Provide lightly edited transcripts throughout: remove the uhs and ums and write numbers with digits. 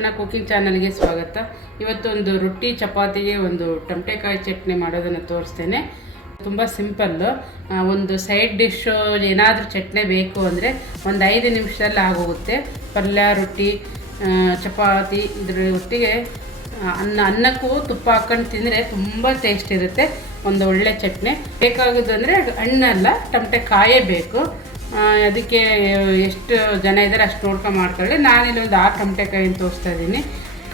ಕಲ್ಪನಾ cooking ಚಾನಲ್ಗೆ ಸ್ವಾಗತ. ಇವತ್ತು ಒಂದು ರೊಟ್ಟಿ ಚಪಾತಿಗೆ ಒಂದು ಟಮಟೆಕಾಯಿ ಚಟ್ನಿ ಮಾಡೋದನ್ನು ತೋರಿಸ್ತೇನೆ. ತುಂಬ ಸಿಂಪಲ್ಲು. ಒಂದು ಸೈಡ್ ಡಿಶ್ಶು ಏನಾದರೂ ಚಟ್ನಿ ಬೇಕು ಅಂದರೆ ಒಂದು 5 ನಿಮಿಷದಲ್ಲಿ ಆಗೋಗುತ್ತೆ. ಪಲ್ಯ, ರೊಟ್ಟಿ, ಚಪಾತಿ ಇದ್ರ ಒಟ್ಟಿಗೆ ಅನ್ನಕ್ಕೂ ತುಪ್ಪ ಹಾಕ್ಕೊಂಡು ತಿಂದರೆ ತುಂಬ ಟೇಸ್ಟ್ ಇರುತ್ತೆ. ಒಂದು ಒಳ್ಳೆ ಚಟ್ನಿ ಬೇಕಾಗೋದು ಅಂದರೆ ಹಣ್ಣಲ್ಲ, ಟಮಟೆಕಾಯೇ ಬೇಕು. ಅದಕ್ಕೆ ಎಷ್ಟು ಜನ ಇದ್ದಾರೆ ಅಷ್ಟು ನೋಡ್ಕೊಂಡು ಮಾಡ್ಕೊಳ್ಳಿ. ನಾನಿಲ್ಲಿ ಒಂದು 6 ಟಮಟೆಕಾಯಿನ ತೋರಿಸ್ತಾ ಇದ್ದೀನಿ.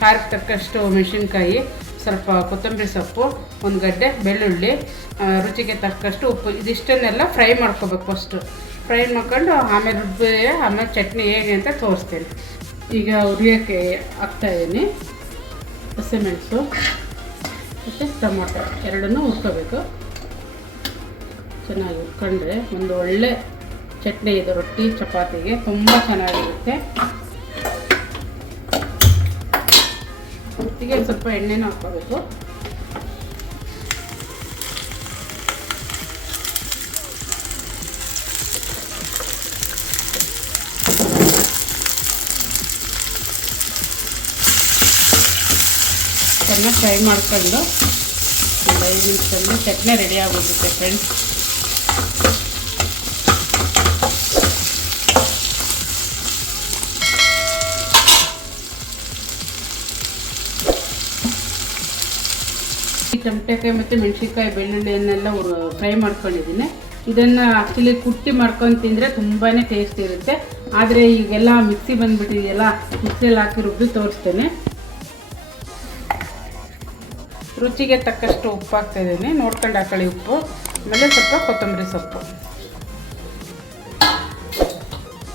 ಖಾರಕ್ಕೆ ತಕ್ಕಷ್ಟು ಮೆಣಸಿನ್ಕಾಯಿ, ಸ್ವಲ್ಪ ಕೊತ್ತಂಬರಿ ಸೊಪ್ಪು, ಒಂದು ಗಡ್ಡೆ ಬೆಳ್ಳುಳ್ಳಿ, ರುಚಿಗೆ ತಕ್ಕಷ್ಟು ಉಪ್ಪು. ಇದಿಷ್ಟನ್ನೆಲ್ಲ ಫ್ರೈ ಮಾಡ್ಕೋಬೇಕು. ಫಸ್ಟು ಫ್ರೈ ಮಾಡ್ಕೊಂಡು ಆಮೇಲೆ ಆಮೇಲೆ ಚಟ್ನಿ ಹೇಗೆ ಅಂತ ತೋರಿಸ್ತೇನೆ. ಈಗ ಉರಿಯೋಕ್ಕೆ ಹಾಕ್ತಾಯಿದ್ದೀನಿ. ಹಸಿಮೆಣಸು ಮತ್ತು ಟೊಮೊಟೊ ಎರಡನ್ನೂ ಹುರ್ಕೋಬೇಕು. ಚೆನ್ನಾಗಿ ಹುರ್ಕೊಂಡ್ರೆ ಒಂದು ಒಳ್ಳೆ ಚಟ್ನಿ ಇದು ರೊಟ್ಟಿ ಚಪಾತಿಗೆ ತುಂಬ ಚೆನ್ನಾಗಿರುತ್ತೆ. ಒಟ್ಟಿಗೆ ಸ್ವಲ್ಪ ಎಣ್ಣೆನೂ ಹಾಕ್ಕೋಬೇಕು. ಚೆನ್ನಾಗಿ ಫ್ರೈ ಮಾಡ್ಕೊಂಡು ಒಂದು 5 ನಿಮಿಷದಲ್ಲಿ ಚಟ್ನಿ ರೆಡಿ ಆಗೋಗುತ್ತೆ ಫ್ರೆಂಡ್ಸ್. ಟಮಟೆಕಾಯಿ ಮತ್ತು ಮೆಣಸಿನ್ಕಾಯಿ ಬೆಳ್ಳುಳ್ಳಿಯನ್ನೆಲ್ಲ ಫ್ರೈ ಮಾಡ್ಕೊಂಡಿದ್ದೀನಿ. ಇದನ್ನು ಆ್ಯಕ್ಚುಲಿ ಕುಟ್ಟಿ ಮಾಡ್ಕೊಂಡು ತಿಂದರೆ ತುಂಬಾ ಟೇಸ್ಟ್ ಇರುತ್ತೆ. ಆದರೆ ಈಗೆಲ್ಲ ಮಿಕ್ಸಿ ಬಂದುಬಿಟ್ಟಿದೆಯಲ್ಲ, ಮಿಕ್ಸಿಯಲ್ಲಿ ಹಾಕಿ ರುಬ್ಬಿ ತೋರಿಸ್ತೇನೆ. ರುಚಿಗೆ ತಕ್ಕಷ್ಟು ಉಪ್ಪು ಹಾಕ್ತಾಯಿದ್ದೀನಿ, ನೋಡ್ಕೊಂಡು ಹಾಕೊಳ್ಳಿ ಉಪ್ಪು. ಆಮೇಲೆ ಸ್ವಲ್ಪ ಕೊತ್ತಂಬರಿ ಸೊಪ್ಪು.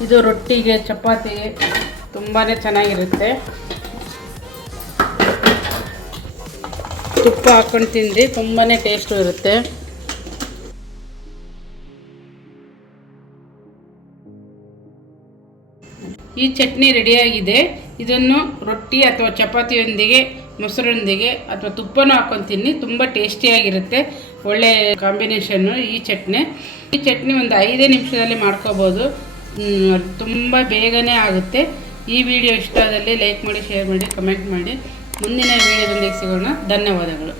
ಇದು ರೊಟ್ಟಿಗೆ ಚಪಾತಿಗೆ ತುಂಬಾ ಚೆನ್ನಾಗಿರುತ್ತೆ. ತುಪ್ಪ ಹಾಕ್ಕೊಂಡು ತಿಂದು ತುಂಬಾ ಟೇಸ್ಟು ಇರುತ್ತೆ. ಈ ಚಟ್ನಿ ರೆಡಿಯಾಗಿದೆ. ಇದನ್ನು ರೊಟ್ಟಿ ಅಥವಾ ಚಪಾತಿಯೊಂದಿಗೆ, ಮೊಸರೊಂದಿಗೆ ಅಥವಾ ತುಪ್ಪನೂ ಹಾಕ್ಕೊಂಡು ತಿನ್ನಿ, ತುಂಬ ಟೇಸ್ಟಿಯಾಗಿರುತ್ತೆ. ಒಳ್ಳೆ ಕಾಂಬಿನೇಷನ್ನು ಈ ಚಟ್ನಿ ಒಂದು 5 ನಿಮಿಷದಲ್ಲಿ ಮಾಡ್ಕೋಬೋದು. ತುಂಬ ಬೇಗನೆ ಆಗುತ್ತೆ. ಈ ವಿಡಿಯೋ ಇಷ್ಟ ಆದಲ್ಲಿ ಲೈಕ್ ಮಾಡಿ, ಶೇರ್ ಮಾಡಿ, ಕಮೆಂಟ್ ಮಾಡಿ. ಮುಂದಿನ ವಿಡಿಯೋದೊಂದಿಗೆ ಸಿಗೋಣ. ಧನ್ಯವಾದಗಳು.